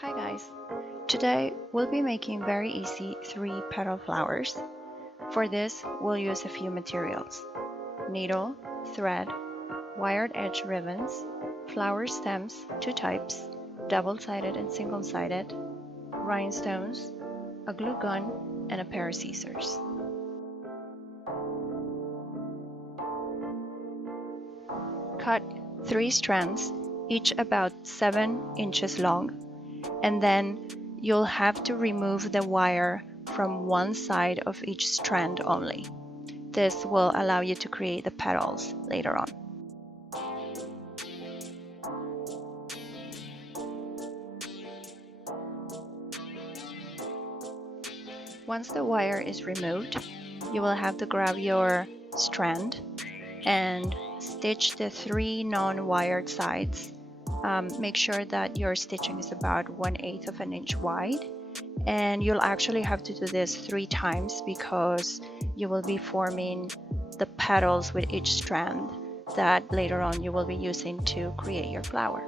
Hi guys! Today we'll be making very easy 3-petal flowers. For this we'll use a few materials: needle, thread, wired edge ribbons, flower stems, 2 types, double-sided and single-sided, rhinestones, a glue gun, and a pair of scissors. Cut 3 strands, each about 7 inches long, and then you'll have to remove the wire from one side of each strand only. This will allow you to create the petals later on. Once the wire is removed, you will have to grab your strand and stitch the 3 non-wired sides. Make sure that your stitching is about 1/8 of an inch wide, and you'll actually have to do this 3 times because you will be forming the petals with each strand that later on you will be using to create your flower.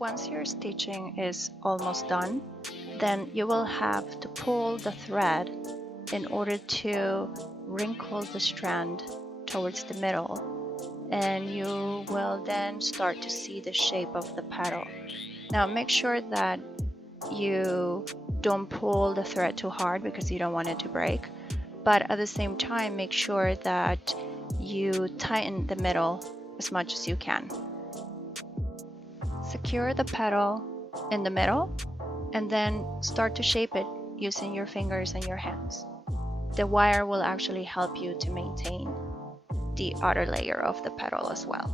Once your stitching is almost done, then you will have to pull the thread in order to wrinkle the strand towards the middle, and you will then start to see the shape of the petal. Now make sure that you don't pull the thread too hard because you don't want it to break, but at the same time make sure that you tighten the middle as much as you can. Secure the petal in the middle and then start to shape it using your fingers and your hands. The wire will actually help you to maintain the outer layer of the petal as well.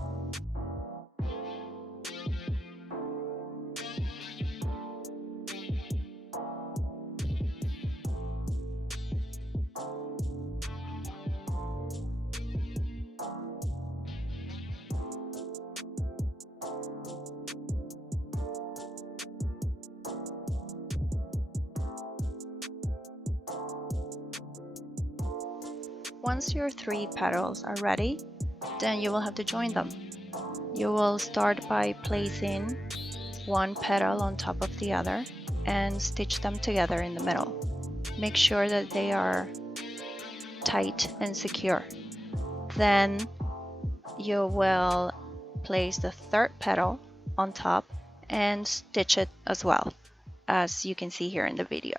Once your 3 petals are ready, then you will have to join them. You will start by placing one petal on top of the other and stitch them together in the middle. Make sure that they are tight and secure. Then you will place the 3rd petal on top and stitch it as well, as you can see here in the video.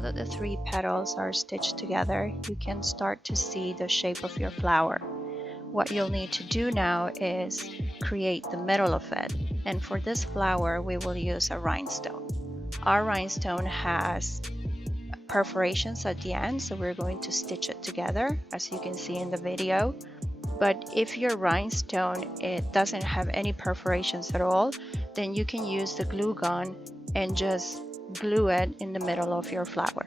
Now that the three petals are stitched together, you can start to see the shape of your flower. What you'll need to do now is create the middle of it. And for this flower, we will use a rhinestone. Our rhinestone has perforations at the end, so we're going to stitch it together, as you can see in the video. But if your rhinestone it doesn't have any perforations at all, then you can use the glue gun and just glue it in the middle of your flower.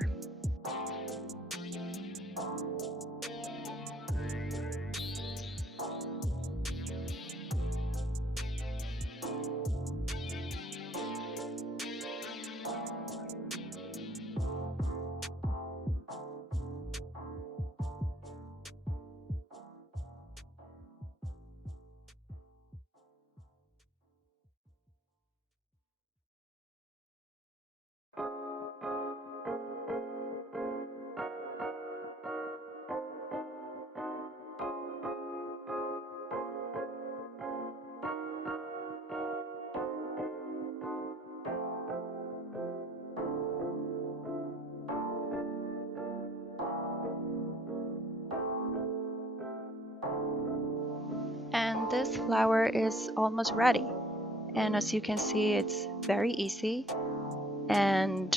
And this flower is almost ready. And as you can see, it's very easy and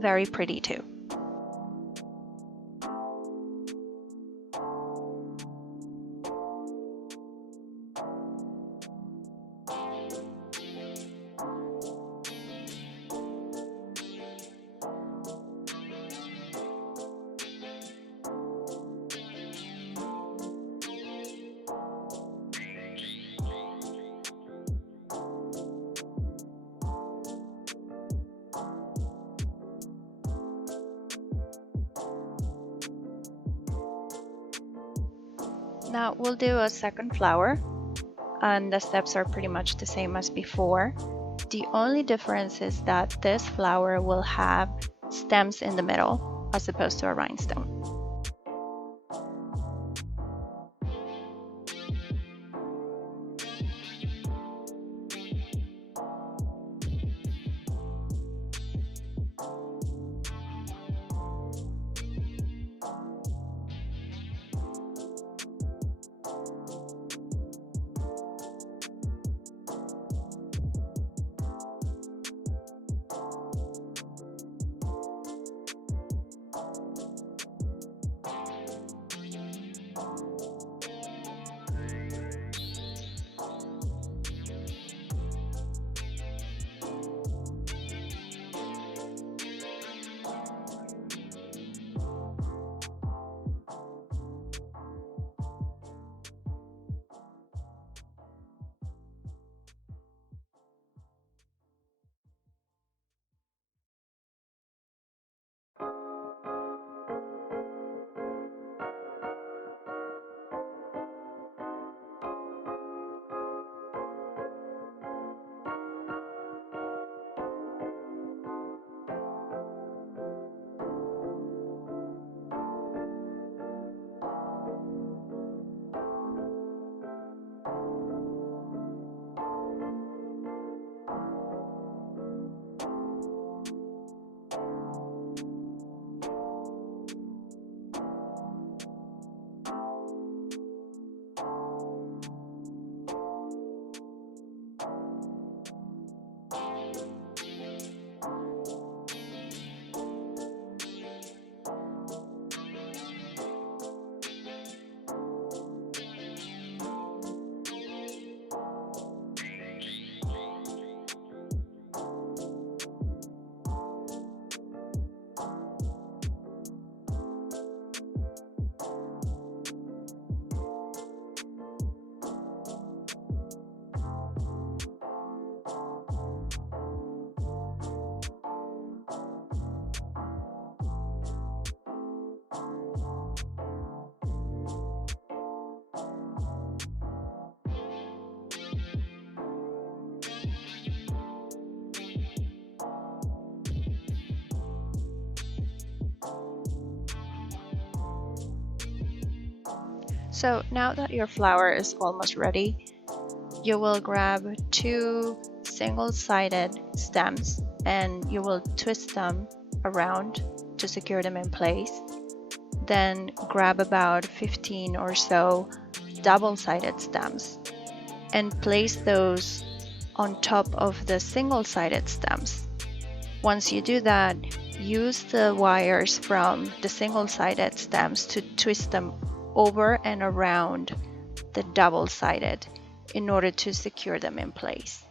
very pretty too. Now we'll do a second flower, and the steps are pretty much the same as before. The only difference is that this flower will have stems in the middle as opposed to a rhinestone. So now that your flower is almost ready, you will grab two single-sided stems and you will twist them around to secure them in place. Then grab about 15 or so double-sided stems and place those on top of the single-sided stems. Once you do that, use the wires from the single-sided stems to twist them over and around the double-sided in order to secure them in place.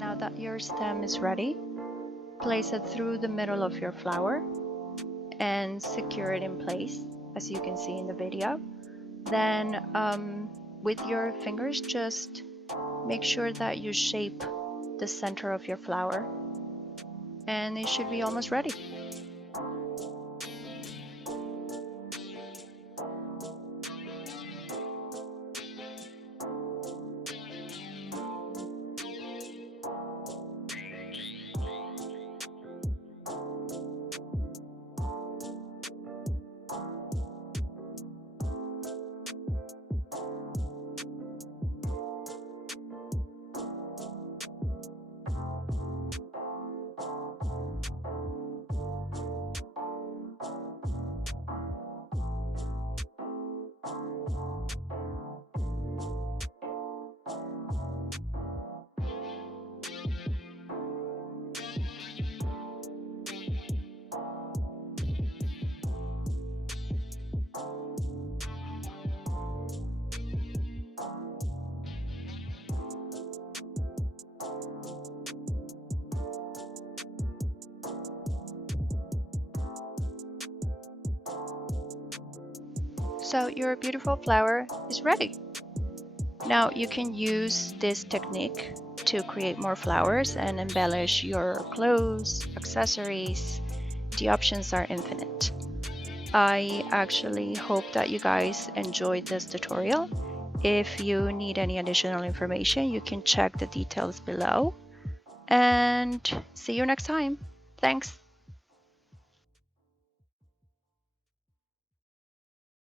Now that your stem is ready, place it through the middle of your flower and secure it in place, as you can see in the video. Then with your fingers, just make sure that you shape the center of your flower, and it should be almost ready. So your beautiful flower is ready. Now you can use this technique to create more flowers and embellish your clothes, accessories. The options are infinite. I actually hope that you guys enjoyed this tutorial. If you need any additional information, you can check the details below. And see you next time. Thanks.